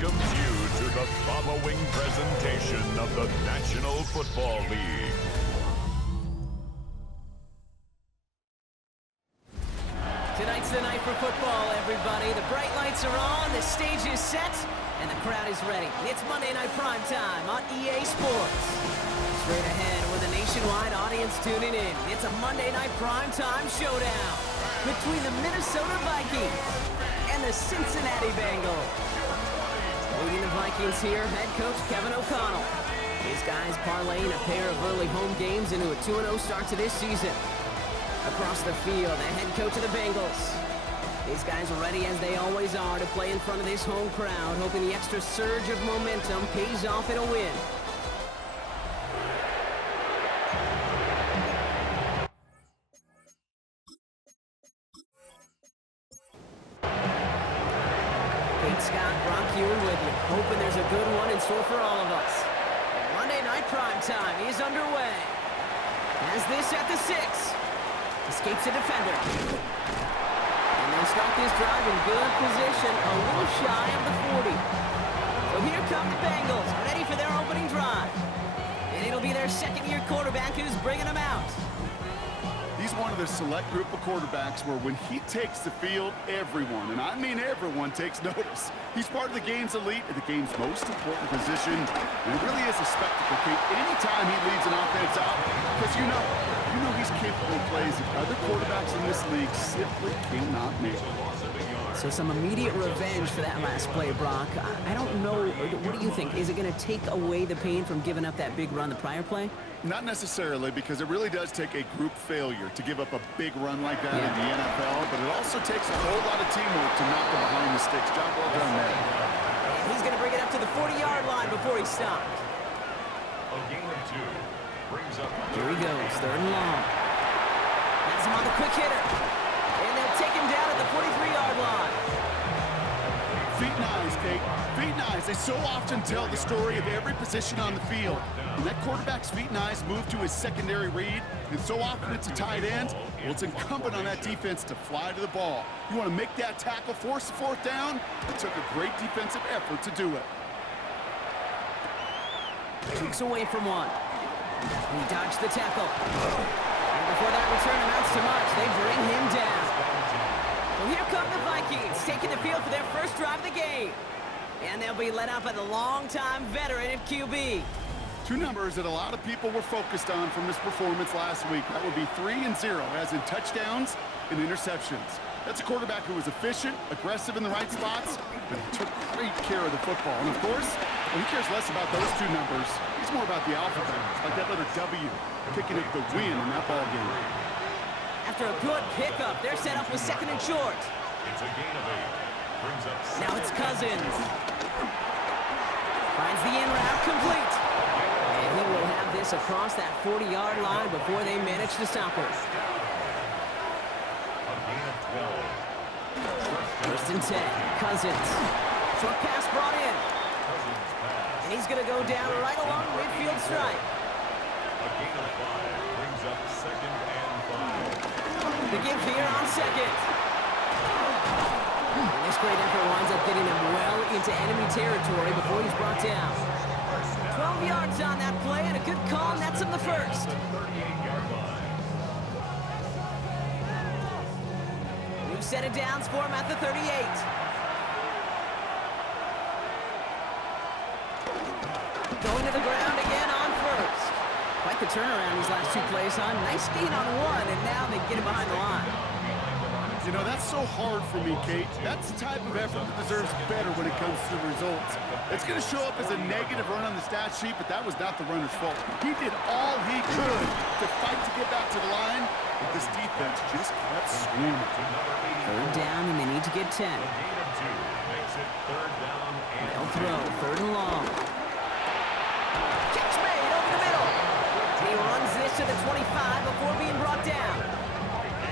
welcomes you to the following presentation of the National Football League. Tonight's the night for football, everybody. The bright lights are on, the stage is set, and the crowd is ready. It's Monday Night Prime Time on EA Sports. Straight ahead with a nationwide audience tuning in. It's a Monday Night Prime Time showdown between the Minnesota Vikings and the Cincinnati Bengals. Leading the Vikings here, head coach Kevin O'Connell. These guys parlaying a pair of early home games into a 2-0 start to this season. Across the field, the head coach of the Bengals. These guys are ready, as they always are, to play in front of this home crowd, hoping the extra surge of momentum pays off in a win. Hoping there's a good one in store for all of us. Monday Night Prime Time is underway. Has this at the 6. Escapes a defender. And they start this drive in good position, a little shy of the 40. So here come the Bengals, ready for their opening drive. And it'll be their second-year quarterback who's bringing them out. He's one of the select group of quarterbacks where when he takes the field, everyone, and I mean everyone, takes notice. He's part of the game's elite at the game's most important position, and it really is a spectacle, Kate, anytime he leads an offense out, because you know he's capable of plays that other quarterbacks in this league simply cannot make. So some immediate revenge for that last play, Brock. I don't know, what do you think? Is it going to take away the pain from giving up that big run the prior play? Not necessarily, because it really does take a group failure to give up a big run like that in the NFL, but it also takes a whole lot of teamwork to knock them behind the sticks. Job well done there. And he's going to bring it up to the 40-yard line before he stopped. A gain of 2 brings up. Here he goes, 3rd and long. Has him on the quick hitter. And they'll take him down at the 43-yard line. Feet and eyes, Kate. Feet and eyes. They so often tell the story of every position on the field. When that quarterback's feet and eyes move to his secondary read, and so often it's a tight end, well, it's incumbent on that defense to fly to the ball. You want to make that tackle, force the 4th down? It took a great defensive effort to do it. Kicks away from one. He dodged the tackle. And before that return amounts to much, they bring him down. Well, here come the Vikings, taking the field for their first drive of the game. And they'll be led out by the longtime veteran at QB. 2 numbers that a lot of people were focused on from his performance last week. That would be 3 and 0, as in touchdowns and interceptions. That's a quarterback who was efficient, aggressive in the right spots, but he took great care of the football. And of course, he cares less about those 2 numbers. He's more about the alphabet, like that letter W, picking up the win in that ball game. After a good pickup, they're set up with 2nd and short. It's a gain of 8. Brings up. Now it's Cousins. Finds the in route complete. And he will have this across that 40-yard line before they manage to stop it. A gain of 12. 1st and 10. Cousins. Short pass brought in. And he's going to go down right along the midfield stripe. A gain of 5 brings up 2nd and 5. The give here on 2nd. And this great effort winds up getting him well into enemy territory before he's brought down. 12 yards on that play, and a good call nets him the 1st. 38-yard line. New set of downs for him at the 38. Going to the ground again on 1st. Quite the turnaround these last 2 plays, huh? Nice gain on 1, and now they get him behind the line. You know, that's so hard for me, Kate. That's the type of effort that deserves better when it comes to the results. It's going to show up as a negative run on the stat sheet, but that was not the runner's fault. He did all he could to fight to get back to the line, but this defense just kept swarming. 3rd down, and they need to get 10. A gain of 2 makes it 3rd down and They'll throw, 3rd and long. Catch made over the middle. He runs this to the 25 before being brought down.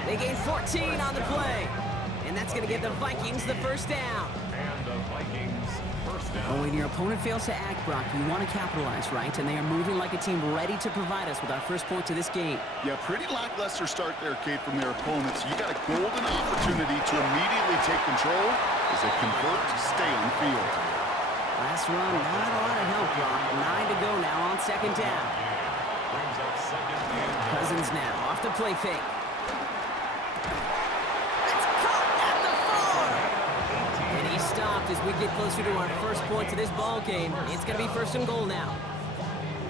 They gain 14 on the play. And that's going to give the Vikings the 1st down. And the Vikings 1st down. Well, when your opponent fails to act, Brock, you want to capitalize, right? And they are moving like a team ready to provide us with our first point to this game. Yeah, pretty lackluster start there, Kate, from their opponents. You got a golden opportunity to immediately take control as they convert to stay on the field. Last run, not a lot of help, Brock. 9 to go now on second down. Cousins now off the play fake. It's caught at the 4. And he stopped as we get closer to our first point to this ball game. It's going to be first and goal now.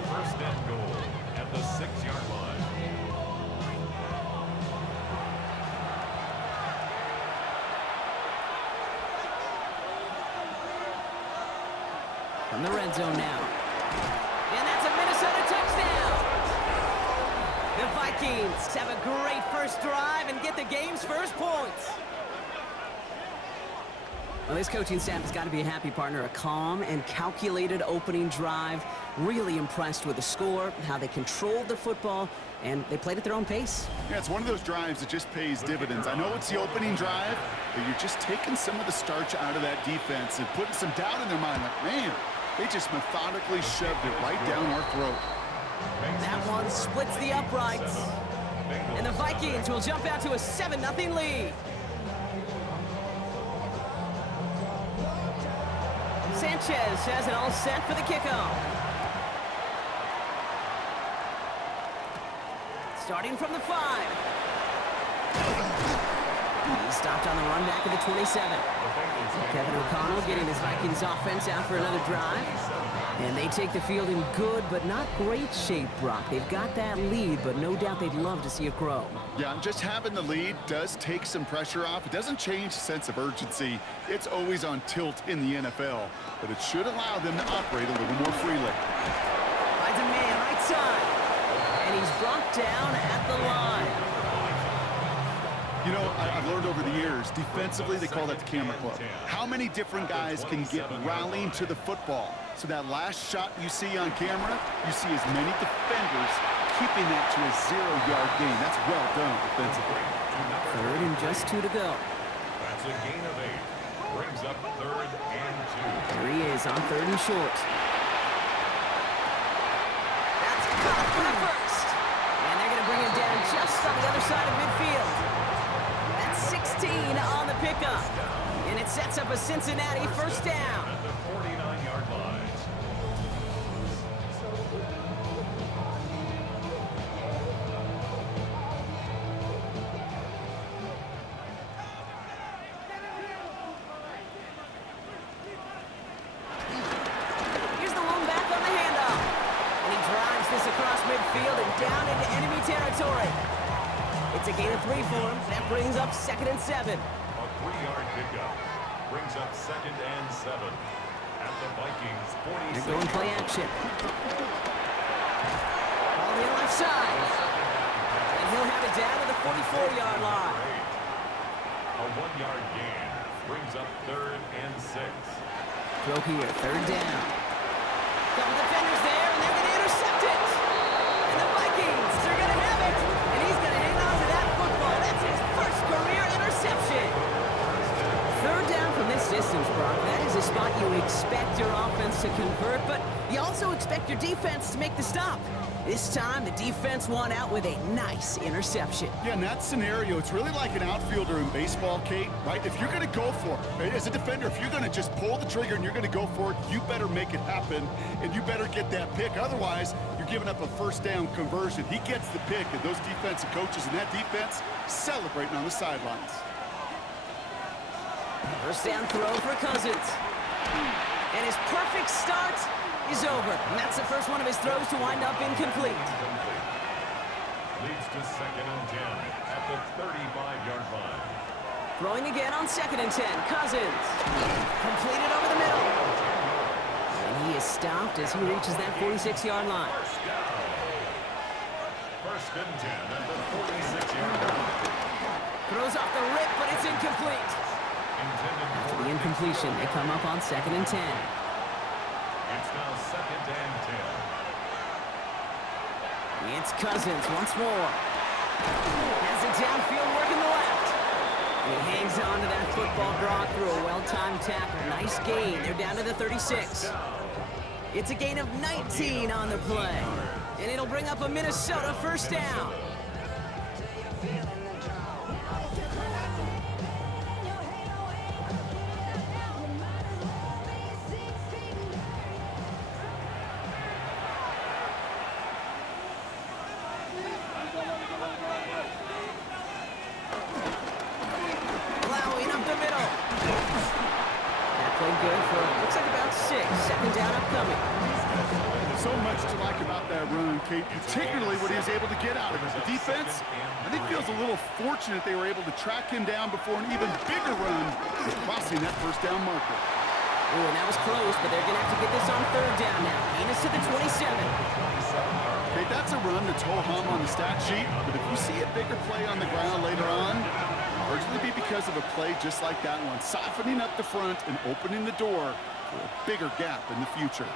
First and goal at the 6-yard line. From the red zone now. And that's a Minnesota touchdown. The Vikings have a great first drive and get the game's first points. Well, this coaching staff has got to be a happy partner. A calm and calculated opening drive. Really impressed with the score, how they controlled the football, and they played at their own pace. Yeah, it's one of those drives that just pays dividends. I know it's the opening drive, but you're just taking some of the starch out of that defense and putting some doubt in their mind. Like, man, they just methodically shoved it right down our throat. That one splits the uprights. And the Vikings will jump out to a 7-0 lead. Sanchez has it all set for the kickoff. Starting from the 5. He stopped on the run back at the 27. Kevin O'Connell getting his Vikings offense out for another drive. And they take the field in good but not great shape, Brock. They've got that lead, but no doubt they'd love to see it grow. Yeah, just having the lead does take some pressure off. It doesn't change the sense of urgency. It's always on tilt in the NFL, but it should allow them to operate a little more freely. Finds a man right side. And he's brought down at the line. You know, I've learned over the years, defensively, they call that the camera club. How many different guys can get rallying to the football? So that last shot you see on camera, you see as many defenders keeping that to a 0-yard gain. That's well done defensively. Third and just 2 to go. That's a gain of 8. Brings up third and 2. There he is on third and short. That's caught for the first. And they're going to bring him down just on the other side of midfield. That's 16 on the pickup. And it sets up a Cincinnati first down. At the 49-yard line. Here's the lone back on the handoff. And he drives this across midfield and down into enemy territory. It's a gain of 3 for him. That brings up 2nd and 7. A 3-yard pickup. Brings up 2nd and 7. At the Vikings 46. They're going play action. Ball to the left side. And he'll have it down to the 44-yard line. A 1-yard gain. Brings up 3rd and 6. Throw here, 3rd down. Couple defenders there, and they're going to intercept it. And the Vikings are going to have it. And he's going to hang on to that football. That's his first career interception. 3rd down from this distance, Brock. That is a spot you expect your offense to convert, but you also expect your defense to make the stop. This time, the defense won out with a nice interception. Yeah, in that scenario, it's really like an outfielder in baseball, Kate, right? If you're going to go for it, as a defender, if you're going to just pull the trigger and you're going to go for it, you better make it happen, and you better get that pick. Otherwise, you're giving up a first down conversion. He gets the pick, and those defensive coaches and that defense celebrating on the sidelines. First down throw for Cousins. And his perfect start is over. And that's the first one of his throws to wind up incomplete. Leads to 2nd and 10 at the 35-yard line. Throwing again on 2nd and 10. Cousins. Completed over the middle. And he is stopped as he reaches that 46-yard line. First and 10 at the 46-yard line. Throws off the rip, but it's incomplete. After the incompletion, they come up on 2nd and 10. It's now 2nd and 10. It's Cousins once more. Has it downfield working the left. And he hangs on to that football, Brock, through a well-timed tackle. Nice gain. They're down to the 36. It's a gain of 19 on the play. And it'll bring up a Minnesota first down. good for, looks like about 6. Second down upcoming. So much to like about that run, Kate, particularly what he was able to get out of it. The defense, I think, feels a little fortunate they were able to track him down before an even bigger run, crossing that first down marker. Ooh, and that was close, but they're going to have to get this on third down now. Gain is to the 27. Okay, that's a run that's ho-hum on the stat sheet, but if you see a bigger play on the ground later on, largely be because of a play just like that one, softening up the front and opening the door for a bigger gap in the future.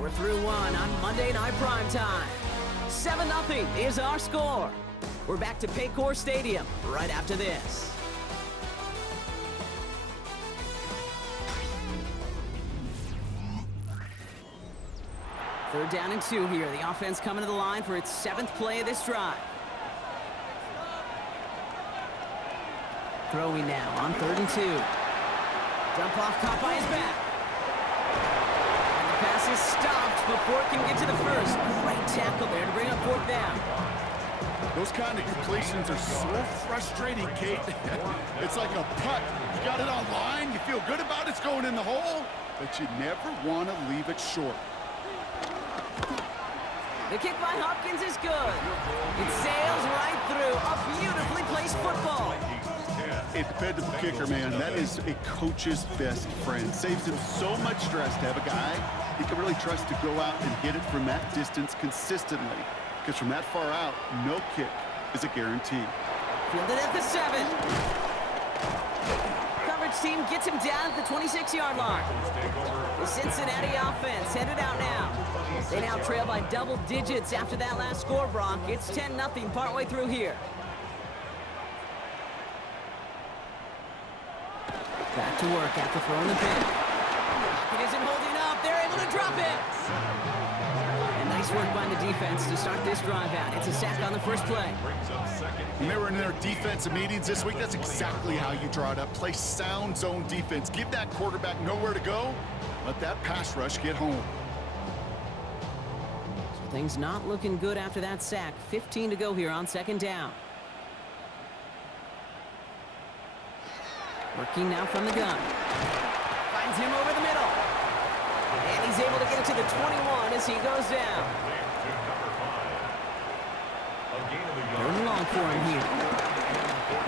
We're through one on Monday Night Primetime. 7-0 is our score. We're back to Paycor Stadium right after this. Third down and 2 here. The offense coming to the line for its 7th play of this drive. Throwing now on 3rd and 2. Dump off caught by his back. And the pass is stopped before it can get to the first. Great tackle there to bring up 4th down. Those kind of completions are so frustrating, Kate. It's like a putt. You got it on line, you feel good about it's going in the hole, but you never want to leave it short. The kick by Hopkins is good. It sails right through. A beautifully placed football. A dependable kicker, man. That is a coach's best friend. Saves him so much stress to have a guy he can really trust to go out and hit it from that distance consistently. Because from that far out, no kick is a guarantee. Fielded at the 7. Coverage team gets him down at the 26-yard line. The Cincinnati offense headed out now. They now trail by double digits after that last score, Brock. It's 10-0 partway through here. Back to work after throwing the pin. It isn't holding up. They're able to drop it. And nice work by the defense to start this drive out. It's a sack on the first play. When they were in their defensive meetings this week, that's exactly how you draw it up. Play sound zone defense. Give that quarterback nowhere to go. Let that pass rush get home. So things not looking good after that sack. 15 to go here on 2nd down. Working now from the gun. Finds him over the middle. And he's able to get it to the 21 as he goes down. 3rd and long for him here.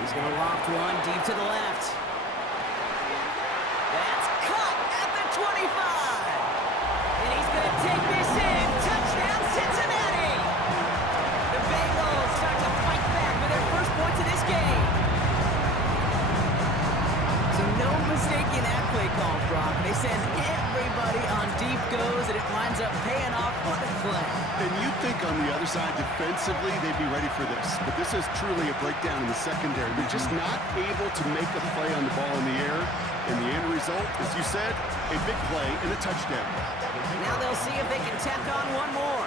He's going to loft one deep to the left. That's caught at the 25. And he's going to take this in. Touchdown, Cincinnati. The Bengals start to fight back for their first points of this game. No mistake in that play call, Brock. They send everybody on deep goes, and it winds up paying off. What a play. And you'd think on the other side, defensively, they'd be ready for this. But this is truly a breakdown in the secondary. They're just not able to make a play on the ball in the air. And the end result, as you said, a big play and a touchdown. Now they'll see if they can tack on one more.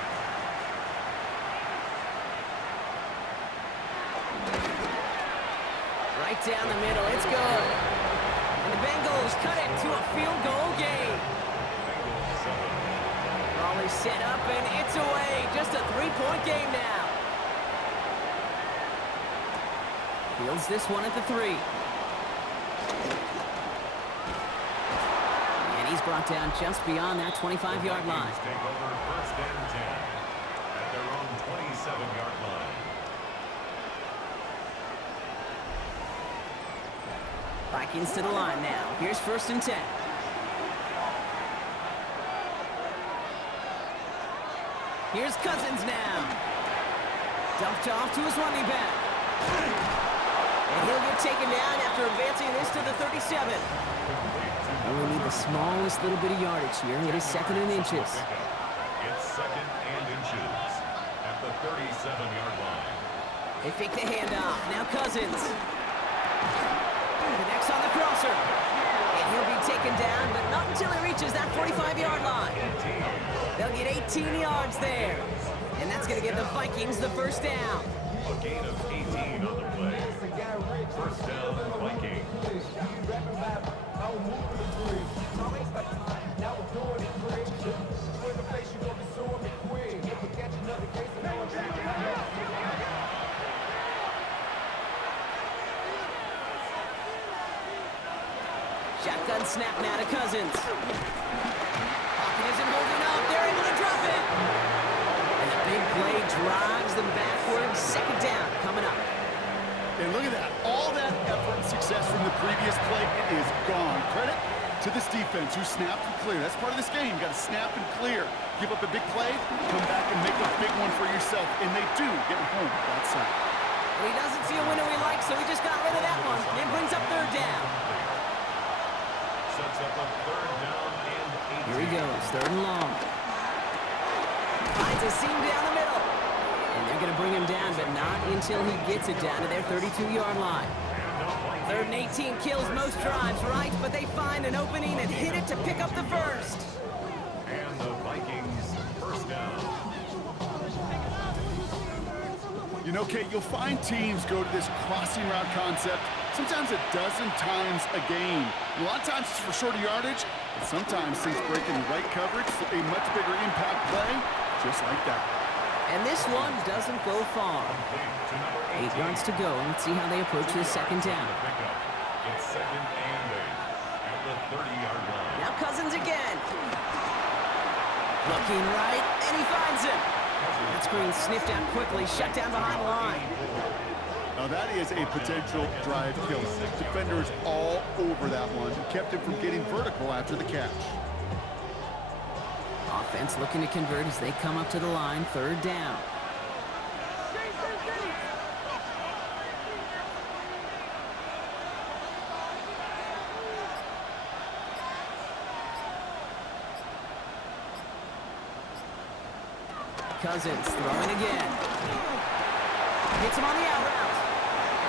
Right down the middle. It's good. And the Bengals cut it to a field goal game. Raleigh set up, and it's away. Just a 3-point game now. Fields this one at the 3. And he's brought down just beyond that 25-yard line. Take over 1st and 10 at their own 27-yard line. Vikings to the line now. Here's 1st and 10. Here's Cousins now. Dumped off to his running back. And he'll get taken down after advancing this to the 37. Only need the smallest little bit of yardage here. It is 2nd and inches. It's 2nd and inches at the 37-yard line. They fake the handoff. Now Cousins. Connects on the crosser. And he'll be taken down, but not until he reaches that 45-yard line. They'll get 18 yards there. And that's going to give the Vikings the first down. A gain of 18 on the play. 1st down, Vikings. Shotgun snap now to Cousins. Pocket isn't holding up. They're able to drop it. And the big play drives them backwards. Second down coming up. And look at that. All that effort and success from the previous play, it is gone. Credit to this defense who snapped and cleared. That's part of this game. You got to snap and clear. Give up a big play, come back and make a big one for yourself. And they do get home that side. Well, he doesn't see a window he likes, so he just got rid of that one. It brings up third down. Sets up a third down and 18. Here he goes, third and long. Finds a seam down the middle. And they're going to bring him down, but not until he gets it down to their 32-yard line. Third and 18 kills most drives, right? But they find an opening and hit it to pick up the first. And the Vikings first down. You know, Kate, you'll find teams go to this crossing route concept sometimes a dozen times a game. A lot of times it's for shorter yardage, but sometimes things break in the right coverage for a much bigger impact play, just like that. And this one doesn't go far. 8 yards to go, and let's see how they approach this second down. It's second and 8 at the 30-yard line. Now Cousins again. Looking right, and he finds him. That screen sniffed out quickly, shut down behind the line. Now that is a potential drive killer. Defenders all over that one. Kept him from getting vertical after the catch. Offense looking to convert as they come up to the line, third down. Cousins throwing again. Hits him on the out route.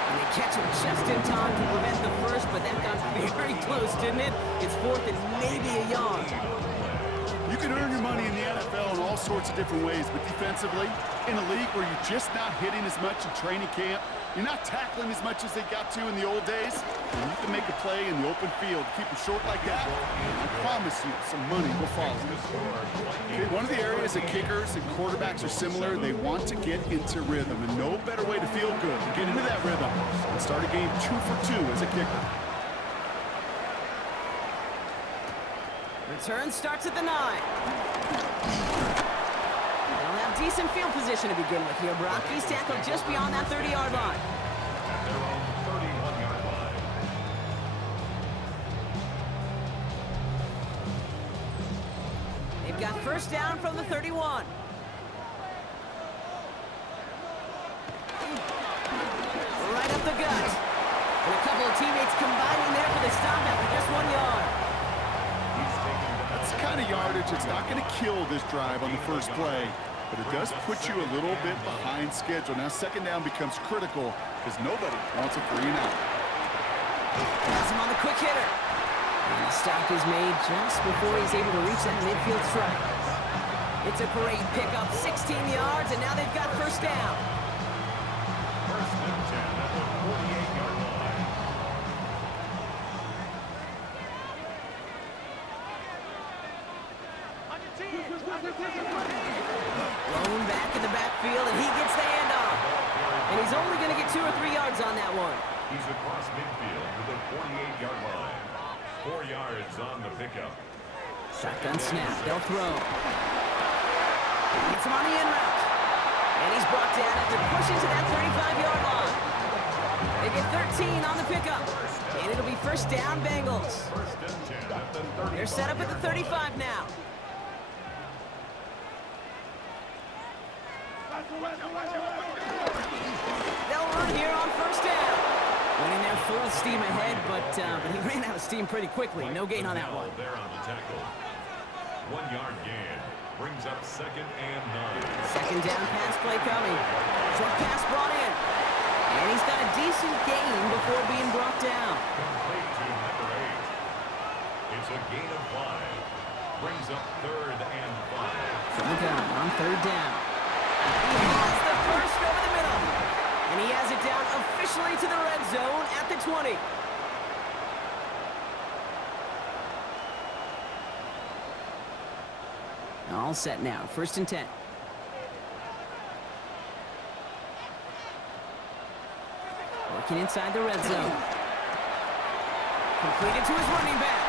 And they catch him just in time to prevent the first, but that got very close, didn't it? It's fourth and maybe a yard. You can earn your money in the NFL in all sorts of different ways, but defensively, in a league where you're just not hitting as much in training camp, you're not tackling as much as they got to in the old days, and you can make a play in the open field, keep it short like that, I promise you some money will follow. Okay, one of the areas that kickers and quarterbacks are similar, they want to get into rhythm, and no better way to feel good to get into that rhythm and start a game 2 for 2 as a kicker. Return starts at the 9. They'll have decent field position to begin with here, Brock. He's tackled just beyond that 30-yard line. At their own 31-yard line. They've got first down from the 31. Right up the gut. And a couple of teammates combining there for the stop after just 1 yard. That's the kind of yardage that's not going to kill this drive on the first play, but it does put you a little bit behind schedule. Now second down becomes critical because nobody wants a 3 and out. Has him on the quick hitter. And the stop is made just before he's able to reach that midfield strike. It's a great pickup, 16 yards, and now they've got first down. First and 10 at the 48-yard line. Thrown back in the backfield, and he gets the handoff. And he's only going to get 2 or 3 yards on that one. He's across midfield to the 48-yard line. 4 yards on the pickup. Shotgun snap, they'll throw. Gets him on the in route. And he's brought down after pushing to that 35-yard line. They get 13 on the pickup. And it'll be first down, Bengals. First and 10 at the 35. They're set up at the 35 now. They'll run here on first down. Running there full steam ahead, but he ran out of steam pretty quickly. No gain on that one. There on the tackle. 1 yard gain brings up second and 9. Second down pass play coming. Short pass brought in. And he's got a decent gain before being brought down. Complete to number 8. It's a gain of 5. Brings up third and 5. From the gun on third down. He has the first over the middle. And he has it down officially to the red zone at the 20. All set now. First and 10. Working inside the red zone. Completed to his running back.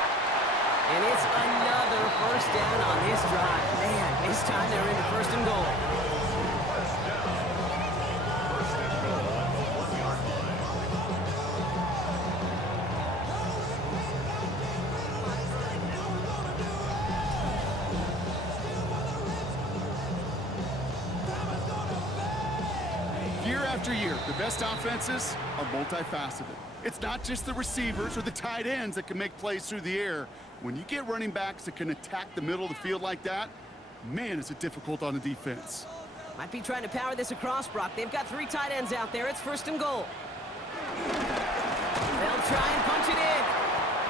And it's another first down on this drive. Man, this time they're into first and goal. Year after year, the best offenses are multifaceted. It's not just the receivers or the tight ends that can make plays through the air. When you get running backs that can attack the middle of the field like that, man, is it difficult on the defense. Might be trying to power this across, Brock. They've got 3 tight ends out there. It's first and goal. They'll try and punch it in.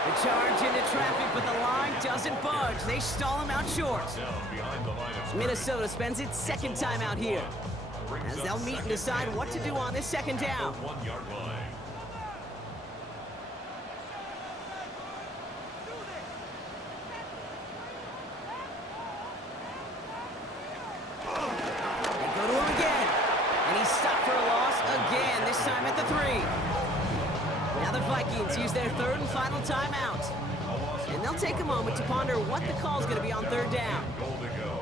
The charge into traffic, but the line doesn't budge. They stall him out short. Minnesota spends its second time out here, as they'll meet and decide what to do on this second down. 1-yard line. They go to him again, and he's stopped for a loss again, this time at the 3. Now the Vikings use their third and final timeout, and they'll take a moment to ponder what the call is going to be on third down. Goal to go.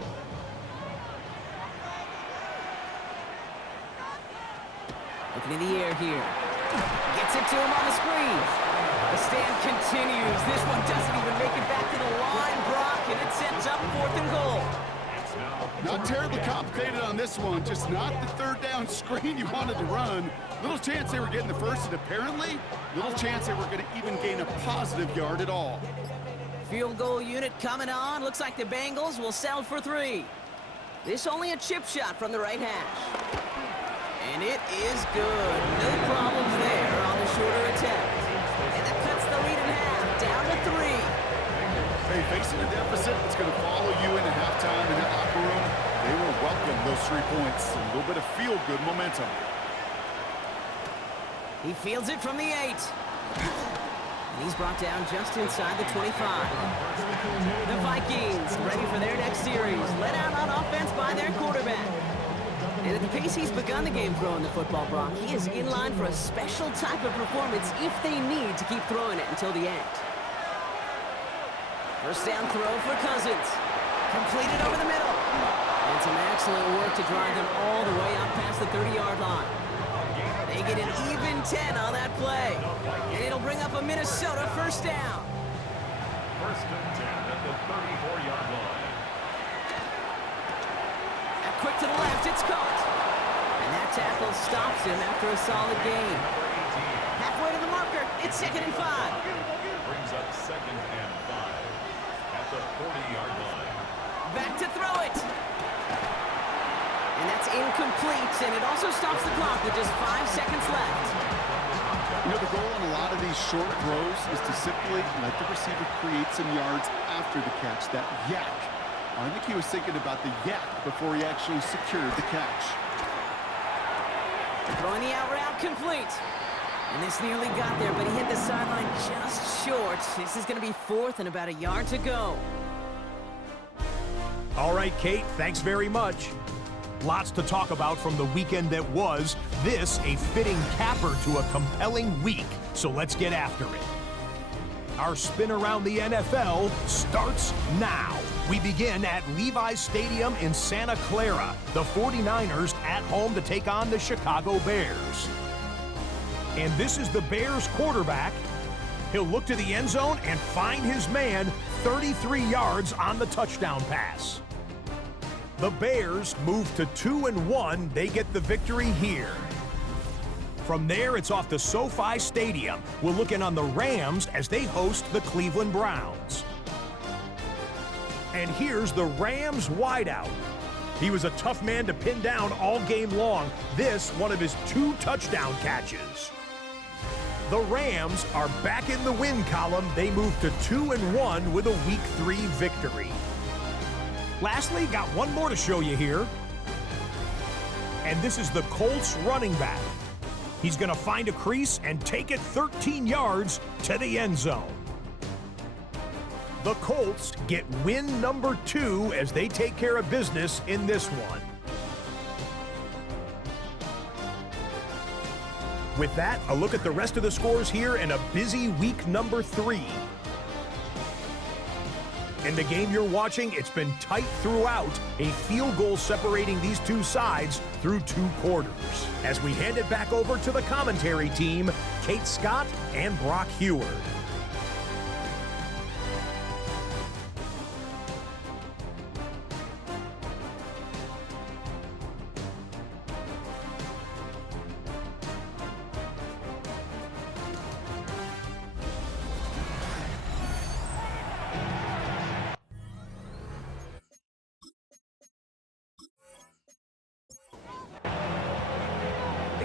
Looking in the air here. Gets it to him on the screen. The stand continues. This one doesn't even make it back to the line, Brock, and it sets up fourth and goal. Not terribly complicated on this one, just not the third down screen you wanted to run. Little chance they were getting the first, and apparently, little chance they were going to even gain a positive yard at all. Field goal unit coming on. Looks like the Bengals will settle for 3. This only a chip shot from the right hash. And it is good. No problems there on the shorter attempt. And that cuts the lead in half, down to 3. Hey, facing a deficit, it's going to follow you into halftime in that locker room. They will welcome those 3 points. A little bit of feel-good momentum. He fields it from the 8. And he's brought down just inside the 25. The Vikings ready for their next series. Let out on offense by their quarterback. And at the pace he's begun the game throwing the football, Brock, he is in line for a special type of performance if they need to keep throwing it until the end. First down throw for Cousins. Completed over the middle. And some excellent work to drive them all the way up past the 30-yard line. They get an even 10 on that play. And it'll bring up a Minnesota first down. First and 10 at the 34-yard line. Quick to the left, it's caught. And that tackle stops him after a solid gain. Halfway to the marker, it's 2nd and 5. Brings up 2nd and 5 at the 40-yard line. Back to throw it. And that's incomplete, and it also stops the clock with just 5 seconds left. You know, the goal on a lot of these short throws is to simply let the receiver create some yards after the catch, that yak. I think he was thinking about the yak before he actually secured the catch. Throwing the out route complete. And this nearly got there, but he hit the sideline just short. This is going to be 4th and about a yard to go. All right, Kate, thanks very much. Lots to talk about from the weekend that was. This a fitting capper to a compelling week, so let's get after it. Our spin around the NFL starts now. We begin at Levi's Stadium in Santa Clara. The 49ers at home to take on the Chicago Bears. And this is the Bears quarterback. He'll look to the end zone and find his man 33 yards on the touchdown pass. The Bears move to 2-1. They get the victory here. From there, it's off to SoFi Stadium. We'll look in on the Rams as they host the Cleveland Browns. And here's the Rams wideout. He was a tough man to pin down all game long. This, one of his 2 touchdown catches. The Rams are back in the win column. They move to 2-1 with a Week 3 victory. Lastly, got one more to show you here. And this is the Colts running back. He's going to find a crease and take it 13 yards to the end zone. The Colts get win number 2 as they take care of business in this one. With that, a look at the rest of the scores here and a busy week number 3. In the game you're watching, it's been tight throughout, a field goal separating these two sides through 2 quarters. As we hand it back over to the commentary team, Kate Scott and Brock Heward.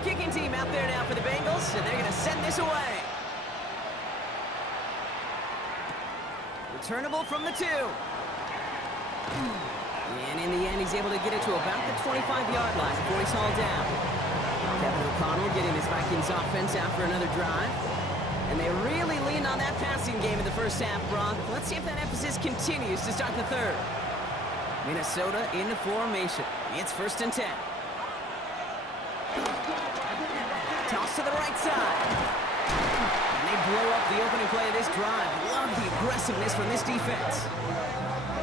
Kicking team out there now for the Bengals, and they're going to send this away. Returnable from the 2. And in the end, he's able to get it to about the 25-yard line before he's hauled down. Kevin O'Connell getting his Vikings offense out for another drive. And they really leaned on that passing game in the first half, Brock. Let's see if that emphasis continues to start the third. Minnesota in the formation. It's 1st and 10. Toss to the right side. And they blow up the opening play of this drive. Love the aggressiveness from this defense.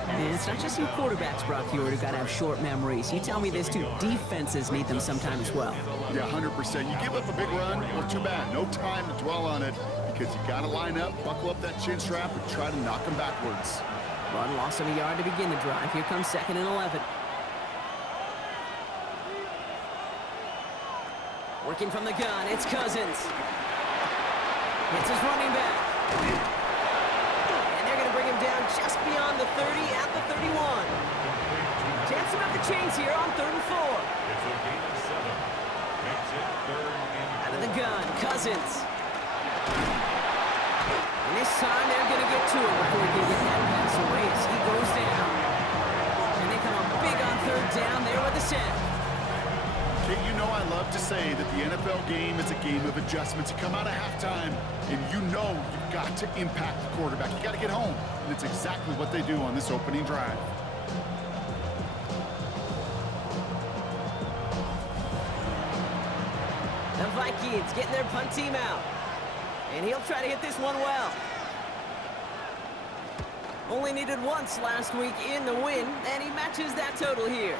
And it's not just you quarterbacks, Brock Heward, who've got to have short memories. You tell me this too, defenses need them sometimes as well. Yeah, 100%. You give up a big run, well, too bad. No time to dwell on it because you got to line up, buckle up that chin strap, and try to knock them backwards. Run loss of a yard to begin the drive. Here comes 2nd and 11. Working from the gun, it's Cousins. It's his running back. And they're going to bring him down just beyond the 30 at the 31. Chance to up the chains here on 3rd and 4. It's a gain of 7. Makes it 3rd and 4. Out of the gun, Cousins. And this time they're going to get to it before he can get that pass away as he goes down. And they come up big on 3rd down there with the set. Kate, you know I love to say that the NFL game is a game of adjustments. You come out of halftime, and you know you've got to impact the quarterback. You got to get home, and it's exactly what they do on this opening drive. The Vikings getting their punt team out. And he'll try to hit this one well. Only needed once last week in the win, and he matches that total here.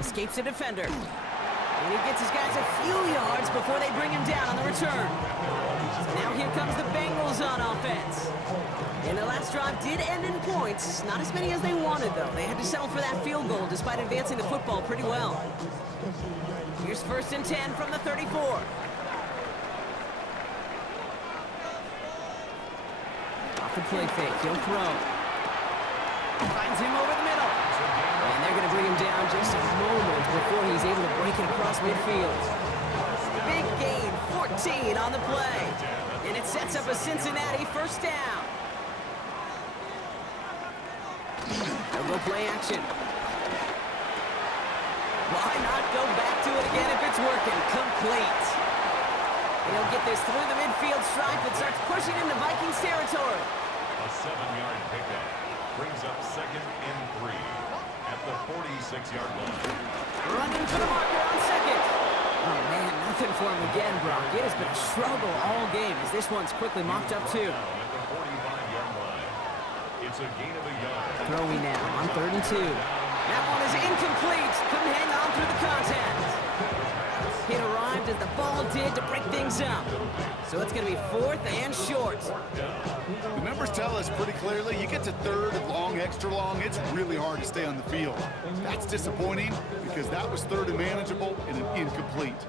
Escapes a defender. And he gets his guys a few yards before they bring him down on the return. So now here comes the Bengals on offense. And the last drive did end in points. Not as many as they wanted, though. They had to settle for that field goal despite advancing the football pretty well. Here's 1st and 10 from the 34. Off the play fake, he'll throw. Finds him over the middle. And they're going to bring him down just a moment before he's able to break it across midfield. Big gain, 14 on the play. And it sets up a Cincinnati 1st down. They'll go play action. Why not go back to it again if it's working? Complete. And he'll get this through the midfield stripe and starts pushing into Vikings territory. A 7-yard pickup brings up 2nd and 3 at the 46-yard line. Running for the marker on 2nd. Oh, man, nothing for him again, Brock. It has been a struggle all game as this one's quickly mocked up, too. At the 45-yard line. It's a gain of a yard. Throwing now on 3rd and 2. That one is incomplete. Couldn't hang on through the contact. It arrived as the ball did to break things up. So it's going to be 4th and short. The numbers tell us pretty clearly, you get to 3rd and long, extra long, it's really hard to stay on the field. That's disappointing because that was 3rd and manageable and an incomplete.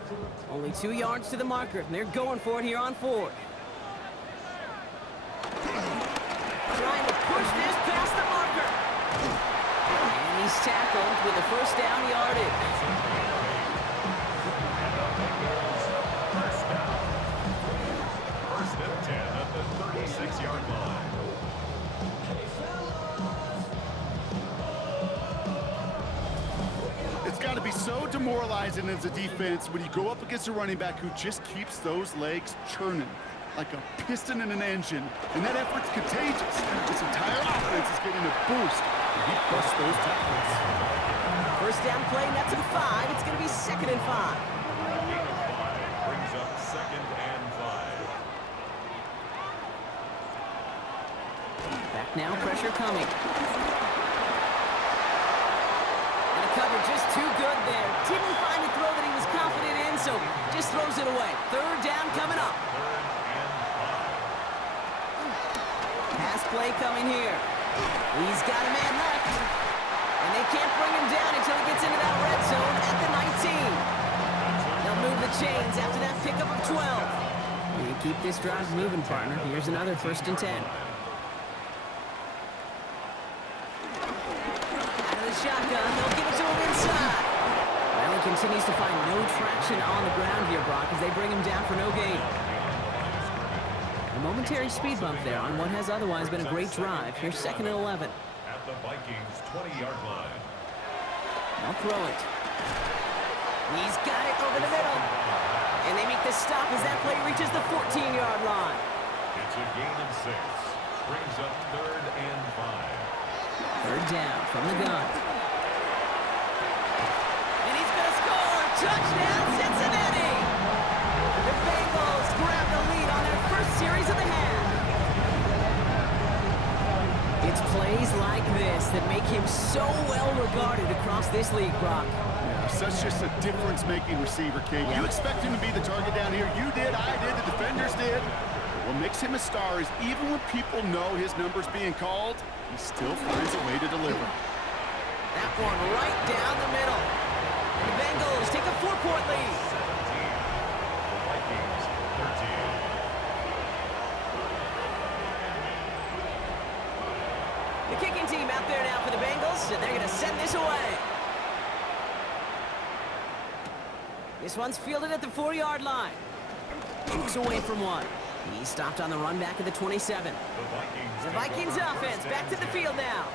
Only 2 yards to the marker, and they're going for it here on 4th. Trying to push this past the marker. And he's tackled with the 1st down yardage. First and 10 at the 36-yard line. It's got to be so demoralizing as a defense when you go up against a running back who just keeps those legs churning like a piston in an engine, and that effort's contagious. This entire offense is getting a boost when he busts those tackles. 1st down play, nets him 5. It's going to be 2nd and 5. A gain of 5 brings up 2nd now pressure coming. And a cover just too good there. Didn't find a throw that he was confident in, so just throws it away. Third down coming up. Pass play coming here. He's got a man left. And they can't bring him down until he gets into that red zone at the 19. They'll move the chains after that pickup of 12. You keep this drive moving, partner. Here's another 1st and 10. Out of the shotgun, they'll give it to him inside. Well, he continues to find no traction on the ground here, Brock, as they bring him down for no gain. A momentary speed bump there on what has otherwise been a great drive. Here's 2nd and 11. At the Vikings' 20-yard line. They'll throw it. He's got it over the middle. And they make the stop as that play reaches the 14-yard line. It's a gain of 6. Brings up 3rd and 5. 3rd down from the gun. And he's going to score. Touchdown, Cincinnati. The Bengals grab the lead on their first series of the half. It's plays like this that make him so well regarded across this league, Brock. Such just a difference-making receiver, Kate. You expect him to be the target down here. You did, I did, the defenders did. What makes him a star is even when people know his number's being called, he still finds a way to deliver. That one right down the middle. And the Bengals take a 4-point lead. 17. The Vikings, 13. The kicking team out there now for the Bengals, and they're going to send this away. This one's fielded at the 4-yard line. Jukes away from one. He's stopped on the run back at the 27. The Vikings offense back to the field now.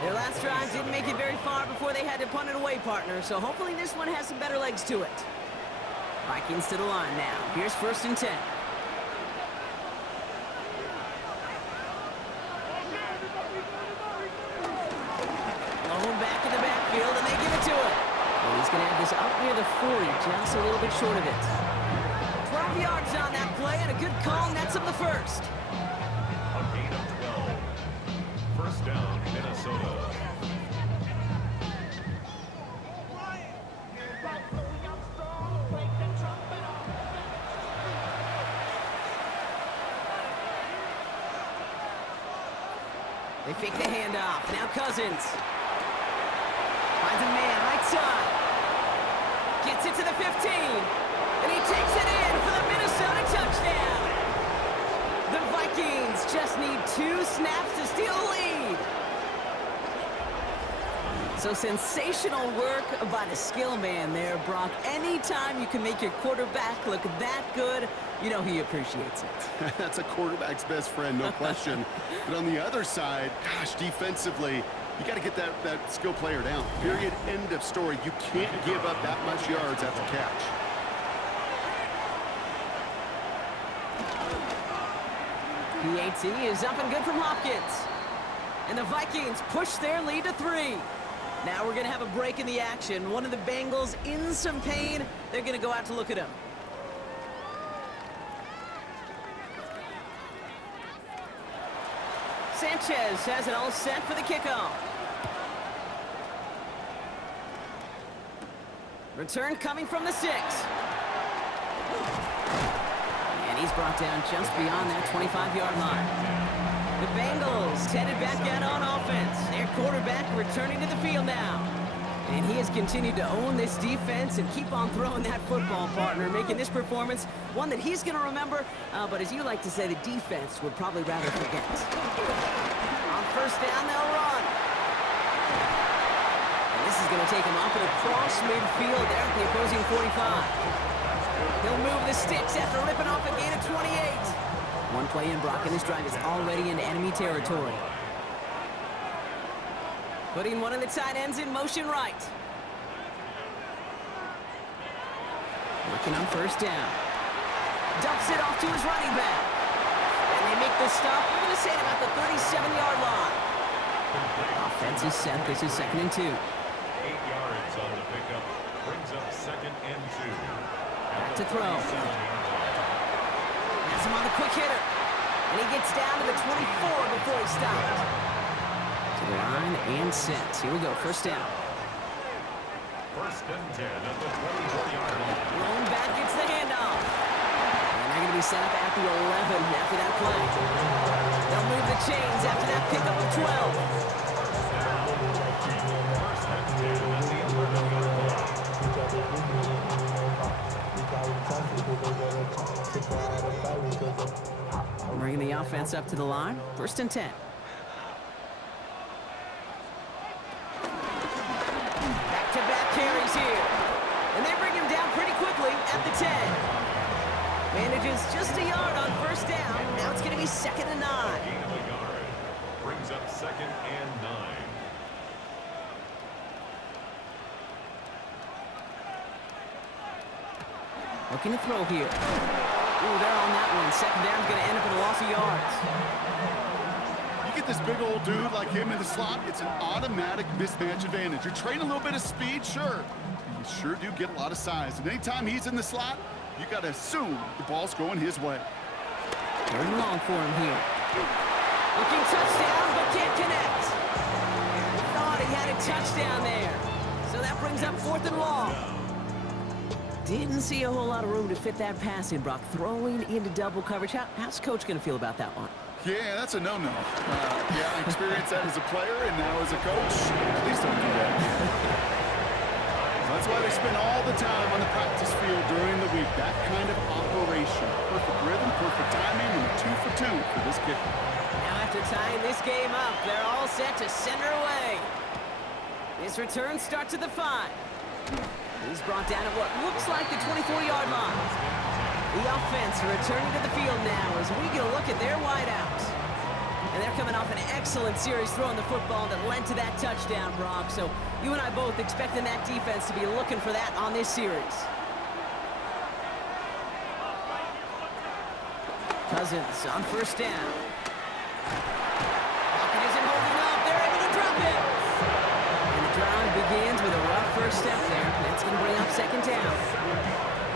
Their last drive didn't make it very far before they had to punt it away, partner, so hopefully this one has some better legs to it. Vikings to the line now. Here's 1st and 10. Going back in the backfield, and they give it to him. And he's going to have this up near the 40, just a little bit short of it. 12 yards on that play, and a good call nets him the first. A gain of 12. 1st down, Minnesota. They fake the handoff. Now Cousins. Finds a man right side. Gets it to the 15. And he takes it in for the Minnesota touchdown. The Vikings just need 2 snaps to steal the lead. So sensational work by the skill man there, Brock. Anytime you can make your quarterback look that good, you know he appreciates it. That's a quarterback's best friend, no question. But on the other side, gosh, defensively, you got to get that skill player down. Period, end of story. You can't give up that much yards after catch. PAT is up and good from Hopkins. And the Vikings push their lead to 3. Now we're going to have a break in the action. One of the Bengals in some pain. They're going to go out to look at him. Sanchez has it all set for the kickoff. Return coming from the 6. And he's brought down just beyond that 25-yard line. The Bengals headed back out on offense. Their quarterback returning to the field now. And he has continued to own this defense and keep on throwing that football, partner, making this performance one that he's going to remember, but as you like to say, the defense would probably rather forget. On 1st down, they'll run. And this is going to take him up and across midfield there at the opposing 45. He'll move the sticks after ripping off a gain of 28. One play in, Brock, and this drive is already into enemy territory. Putting one of the tight ends in motion right. Looking on 1st down. Dumps it off to his running back. And they make the stop. We're going to say about the 37-yard line. Offense is set. This is 2nd and 2. 8 yards on the pickup. Brings up 2nd and 2. Back to throw. Has him on the quick hitter. And he gets down to the 24 before he stops. To the line and set. Here we go, first down. First and 10 at the 20-yard line. Rolling back gets the handoff. And they're going to be set up at the 11 after that play. They'll move the chains after that pickup of 12. First and 10 at the 11-yard line. Bringing the offense up to the line. First and 10. Back-to-back carries here. And they bring him down pretty quickly at the 10. Manages just a yard on first down. Now it's going to be second and 9. Gain of a yard. Brings up second and 9. Looking to throw here. Ooh, they're on that one. Second down's going to end up with a loss of yards. You get this big old dude like him in the slot, it's an automatic mismatch advantage. You're trading a little bit of speed, sure. But you sure do get a lot of size. And anytime he's in the slot, you got to assume the ball's going his way. Third and long for him here. Looking touchdown, but can't connect. Thought he had a touchdown there. So that brings up fourth and long. Didn't see a whole lot of room to fit that pass in, Brock. Throwing into double coverage. How's Coach going to feel about that one? Yeah, that's a no-no. Yeah, I experienced that as a player and now as a coach. Please don't do that. That's why they spend all the time on the practice field during the week. That kind of operation. Perfect rhythm, perfect timing, and 2 for 2 for this kicker. Now after tying this game up, they're all set to send her away. This return starts at the 5. He's brought down at what looks like the 24-yard line. The offense returning to the field now as we get a look at their wideouts. And they're coming off an excellent series throwing the football that led to that touchdown, Brock. So you and I both expecting that defense to be looking for that on this series. Cousins on first down. Pocket isn't holding up. They're able to drop it. And the drive begins with a rough first step there. That's going to bring up second down.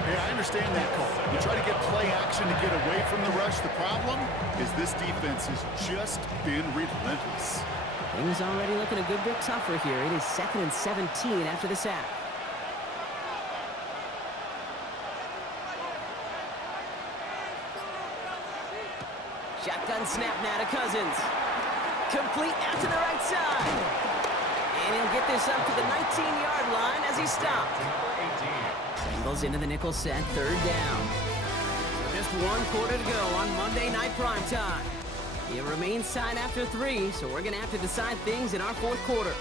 Hey, I understand that call. You try to get play action to get away from the rush. The problem is this defense has just been relentless. Things already looking a good bit tougher here. It is second and 17 after the sack. Shotgun snap now to Cousins. Complete out to the right side. And he'll get this up to the 19-yard line as he stopped. Bengals into the nickel set, third down. Just 1 quarter to go on Monday Night Primetime. It remains tied after 3, so we're going to have to decide things in our fourth quarter.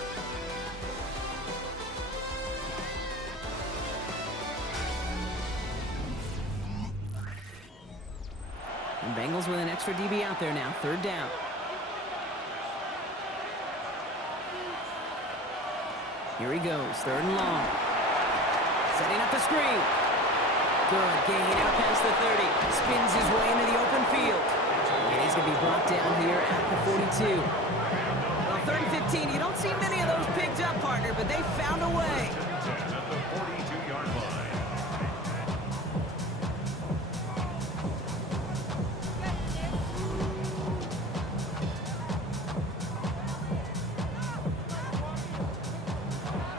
And Bengals with an extra DB out there now, third down. Here he goes, third and long. Setting up the screen. Good gain out past the 30. Spins his way into the open field. And he's going to be brought down here at the 42. Well, third and 15, you don't see many of those picked up, partner, but they found a way. At the 42-yard line.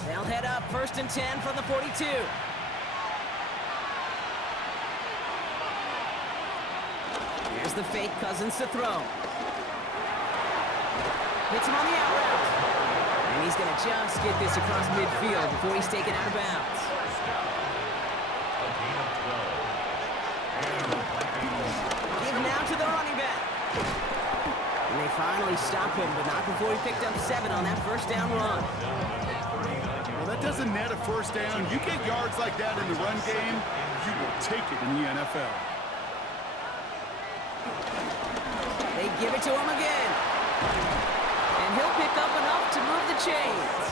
They'll head up first and 10 from the 42. Here's the fake, Cousins to throw. Hits him on the out route. And he's going to just get this across midfield before he's taken out of bounds. A gain of 12. Give now to the running back. And they finally stop him, but not before he picked up 7 on that first down run. Well, that doesn't net a first down. You get yards like that in the run game, you will take it in the NFL. They give it to him again. And he'll pick up enough to move the chains.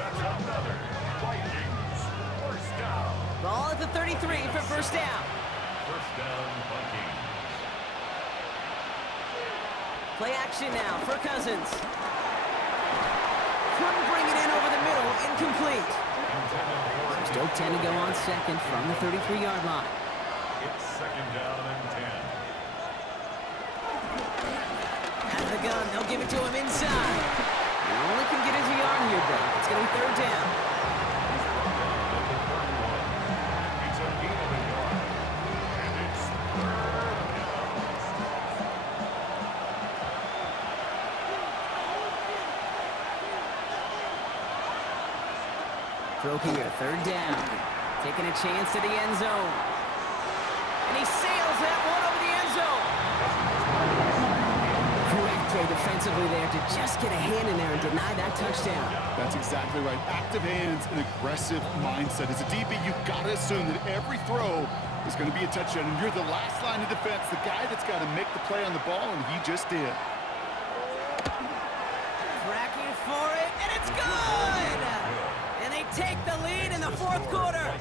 That's another Vikings first down. Ball at the 33 for first down. First down, Vikings. Play action now for Cousins. Couldn't bring it in over the middle. Incomplete. Still 10 to go on second from the 33-yard line. It's second down and 10. the gun. They'll give it to him inside. He only can get his yard here, Brock. It's going to be third down. It's a gain of a yard. And it's third down. Throw here, third down. Taking a chance to the end zone. And he sails that one over the end zone. Great play defensively there to just get a hand in there and deny that touchdown. That's exactly right. Active hands and aggressive mindset. As a DB, you've got to assume that every throw is going to be a touchdown. And you're the last line of defense, the guy that's got to make the play on the ball, and he just did. Tracking for it, and it's good! And they take the lead in the fourth quarter.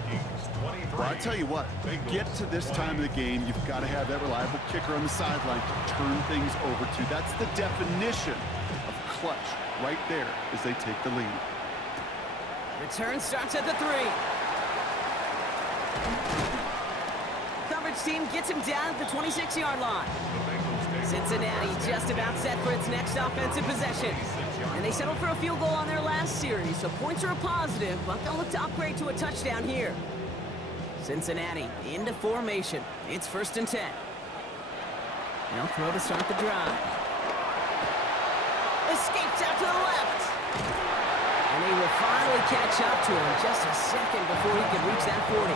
Well, I tell you what, to get to this time of the game, you've got to have that reliable kicker on the sideline to turn things over to. That's the definition of clutch right there as they take the lead. Return starts at the 3. Coverage team gets him down at the 26-yard line. Cincinnati just about set for its next offensive possession. And they settled for a field goal on their last series, so points are a positive, but they'll look to upgrade to a touchdown here. Cincinnati into formation. It's first and 10. They'll throw to start the drive. Escapes out to the left. And they will finally catch up to him just a second before he can reach that 40.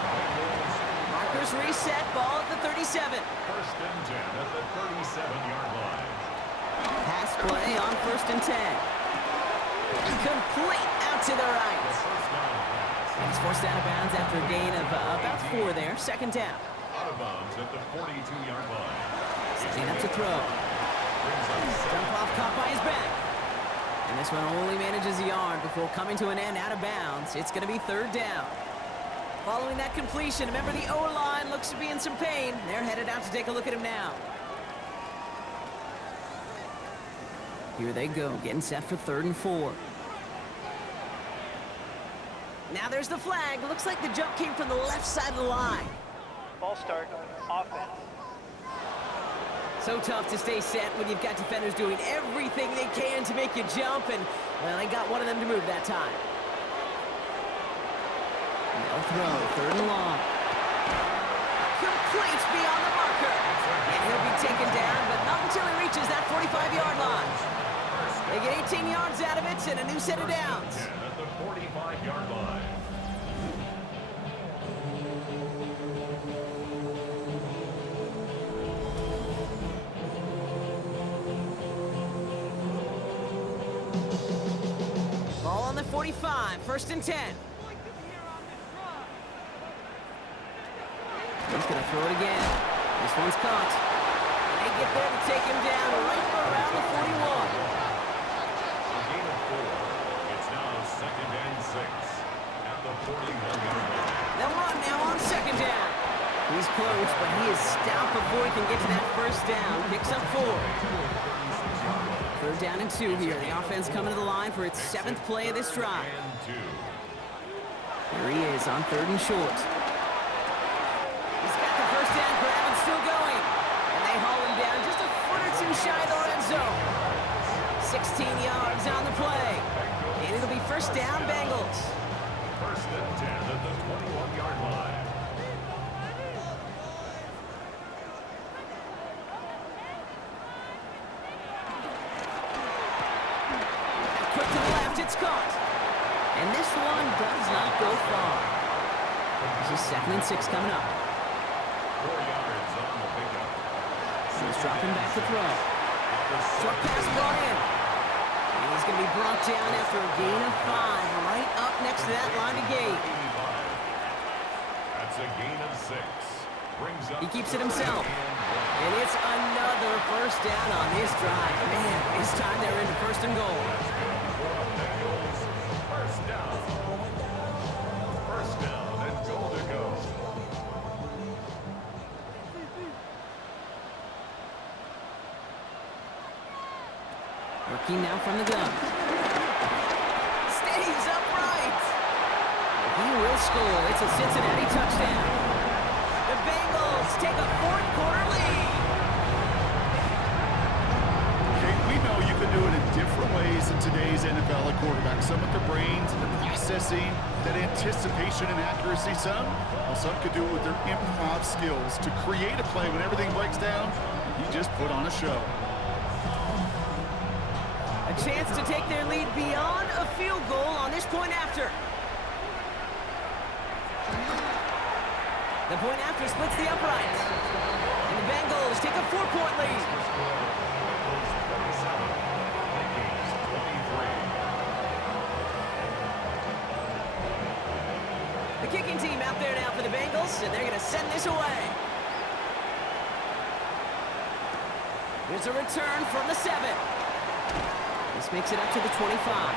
Markers reset, ball at the 37. First and 10 at the 37-yard line. Pass play on first and 10. Complete out to the right. He's forced out of bounds after a gain of about 4 there. Second down. Out of bounds at the 42-yard line. Setting up to throw. Dump off caught by his back. And this one only manages a yard before coming to an end out of bounds. It's going to be third down. Following that completion, remember the O-line looks to be in some pain. They're headed out to take a look at him now. Here they go, getting set for third and 4. Now there's the flag. Looks like the jump came from the left side of the line. Ball start, offense. So tough to stay set when you've got defenders doing everything they can to make you jump, and, well, they got one of them to move that time. They'll throw, third and long. Complete beyond the marker. And he'll be taken down, but not until he reaches that 45-yard line. They get 18 yards out of it and a new set of downs. At the 45-yard line. Ball on the 45, first and 10. He's going to throw it again. This one's caught. And they get there to take him down right around the 41. Gain of 4. It's now second and 6 at the 41-yard line. They'll run now on second down. He's close, but he is stout before he can get to that first down. Picks up 4. Third down and 2 here. The offense coming to the line for its 7th play of this drive. Here he is on third and short. He's got the first down grab and still going. And they haul him down just a foot or 2 shy of the red zone. 16 yards on the play. And it'll be first down, Bengals. First and 10 at the 21-yard line. Quick to the left, it's caught. And this one does not go far. This is second and 6 coming up. 4 yards on the pickup. So he's dropping back to throw. Short pass brought in. And he's going to be brought down after a gain of 5, right up next to that line of gate. That's a gain of 6. Brings up He keeps it himself. And it's another first down on this drive. Man, this time they're into first and goal. First down. First down and goal to go. Working now from the gun. Stays upright. He will score. It's a Cincinnati touchdown. The Bengals take a fourth quarter lead. Okay, we know abilities in today's NFL at quarterback. Some with their brains and their processing, that anticipation and accuracy. Some could do it with their improv skills to create a play when everything breaks down. He just put on a show. A chance to take their lead beyond a field goal on this point after. The point after splits the uprights. And the Bengals take a 4-point lead. The kicking team out there now for the Bengals, and they're going to send this away. Here's a return from the 7. This makes it up to the 25.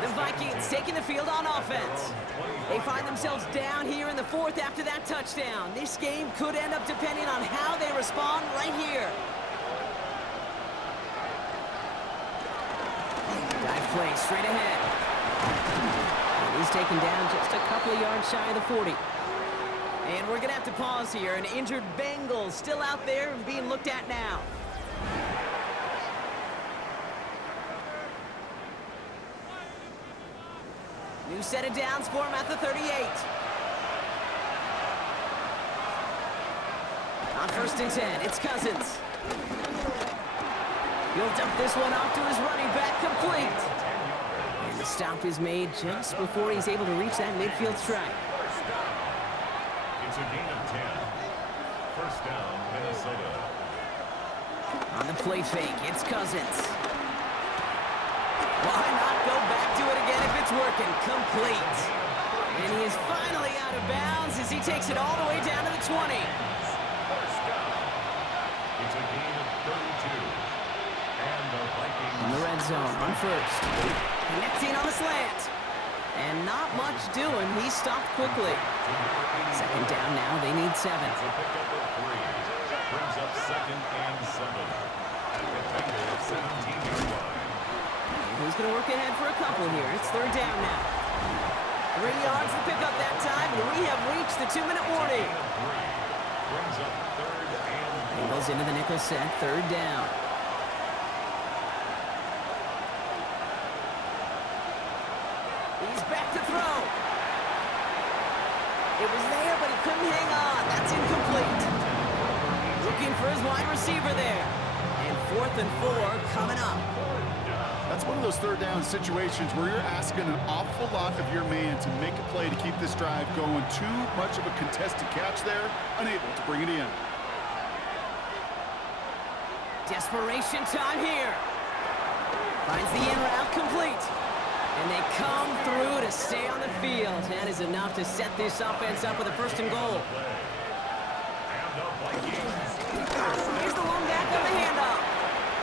The Vikings taking the field on offense. They find themselves down here in the 4th after that touchdown. This game could end up depending on how they respond right here. Dive play straight ahead. And he's taken down just a couple of yards shy of the 40. And we're going to have to pause here. An injured Bengal still out there and being looked at now. New set of downs for him at the 38. On 1st and 10, it's Cousins. He'll dump this one off to his running back, complete. And the stop is made just before he's able to reach that midfield strike. It's a gain of 10. 1st down, Minnesota. On the play fake, it's Cousins. Why not go back to it again if it's working? Complete. And he is finally out of bounds as he takes it all the way down to the 20. 1st down. It's a gain of 32. And the Vikings In the red zone on 1st. Connecting on the slant. And not much doing. He stopped quickly. 2nd down now. They need 7. It's a pickup of 3. Brings up 2nd and 7. At the Bengals 17-yard line. He's going to work ahead for a couple here. It's 3rd down now. 3 yards to pick up that time, and we have reached the 2-minute warning. Brings up 3rd and Bengals into the nickel set, 3rd down. He's back to throw. It was there, but he couldn't hang on. That's incomplete. Looking for his wide receiver there. And 4th and 4 coming up. That's one of those 3rd down situations where you're asking an awful lot of your man to make a play to keep this drive going. Too much of a contested catch there, unable to bring it in. Desperation time here. Finds the in route complete. And they come through to stay on the field. That is enough to set this offense up with a 1st and goal. Here's the long back on the handoff.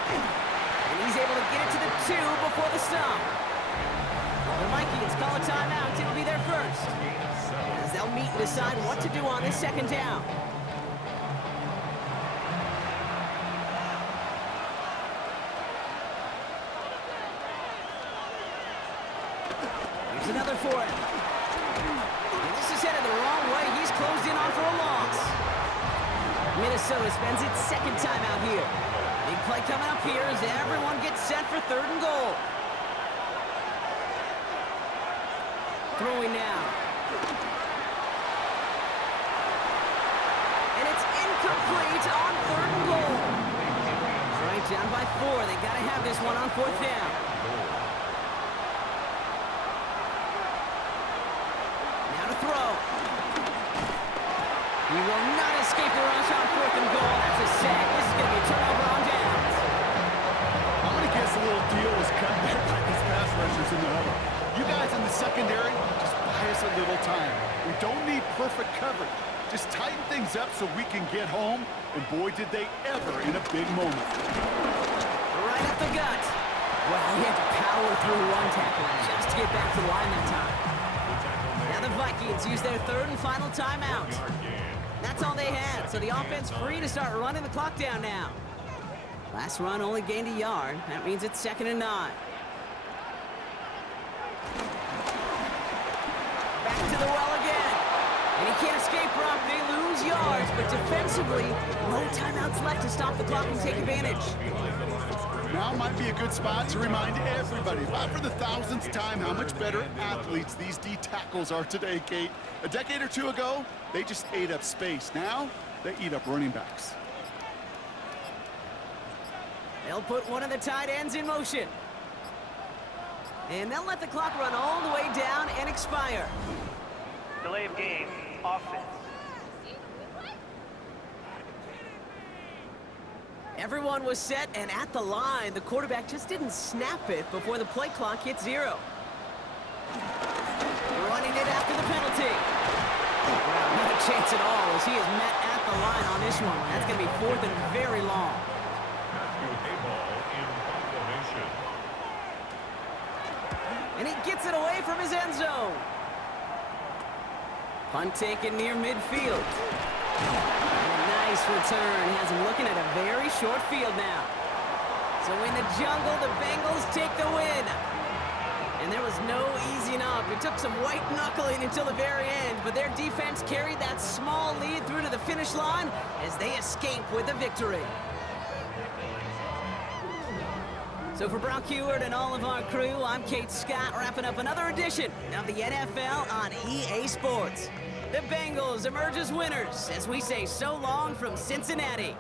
And he's able to get it to the 2 before the stop. The Vikings call a timeout. It'll be their 1st. As they'll meet and decide what to do on this 2nd down. Here's another for it. And this is headed the wrong way. He's closed in on for a loss. Minnesota spends its 2nd time out here. Big play coming up here as everyone gets set for 3rd and goal. Throwing now. And it's incomplete on 3rd and goal. Right down by 4. They got to have this one on 4th down. Now to throw. He will not escape the rush on 4th and goal. That's a sack. This is going to be a turnover on downs. I'm going to guess a little deal was cut there by these pass rushers in the huddle. You guys in the secondary, just buy us a little time. We don't need perfect coverage. Just tighten things up so we can get home. And boy, did they ever in a big moment. Right up the gut. Well, he had to power through one tackle just to get back to the line that time. Now the Vikings use their 3rd and final timeout. That's all they had, so the offense free to start running the clock down now. Last run only gained a yard. That means it's 2nd and 9. Back to the well again. And he can't escape, Brock. They lose yards, but defensively, no timeouts left to stop the clock and take advantage. Now might be a good spot to remind everybody, about for the thousandth time, how much better athletes these D tackles are today, Kate. A decade or two ago, they just ate up space. Now, they eat up running backs. They'll put one of the tight ends in motion. And they'll let the clock run all the way down and expire. Delay of game, offense. Everyone was set and at the line. The quarterback just didn't snap it before the play clock hit 0. Running it after the penalty. Well, not a chance at all as he is met at the line on this one. That's going to be 4th and very long. And he gets it away from his end zone. Punt taken near midfield. Nice return. Has him looking at a very short field now. So in the jungle, the Bengals take the win. And there was no easing up. It took some white knuckling until the very end, but their defense carried that small lead through to the finish line as they escape with a victory. So for Brock Heward and all of our crew, I'm Kate Scott, wrapping up another edition of the NFL on EA Sports. The Bengals emerge as winners as we say so long from Cincinnati.